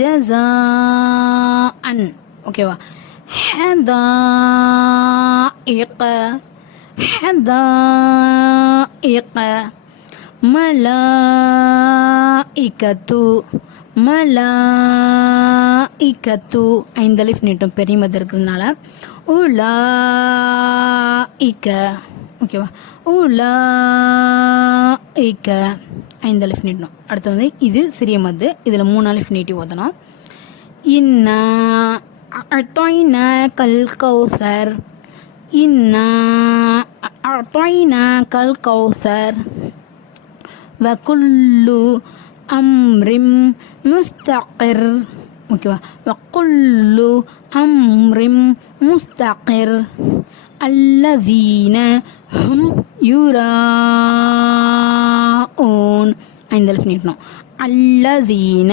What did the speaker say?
ஜஸாஅன். ஓகேவா? ஹதாயிக ஹதாயிக. மலாயிகத்து மலாயிகத்து. 5 அலிஃப் நீட்டும் பெரிய மது இருக்கிறதுனால. உலாயிக. ஓகேவா? உலாயிக 5 அலிஃப் நீட்டணும். அடுத்து வந்து இது சிறிய மது, இதில் 3 அலிஃப் நீட்டி ஓதணும். இன்னா அஅதைனாக்கல் கௌசர். இன்னா அஅதைனாக்கல் கௌசர். வகுல்லு அம்ரிம் முஸ்தகிர். ஓகேவா? வகுல்லு அம்ரிம் முஸ்தகிர். அல்லதீன ஹும் யுராஊன். 5 அலிஃப் நீட்டணும். அல்லதீன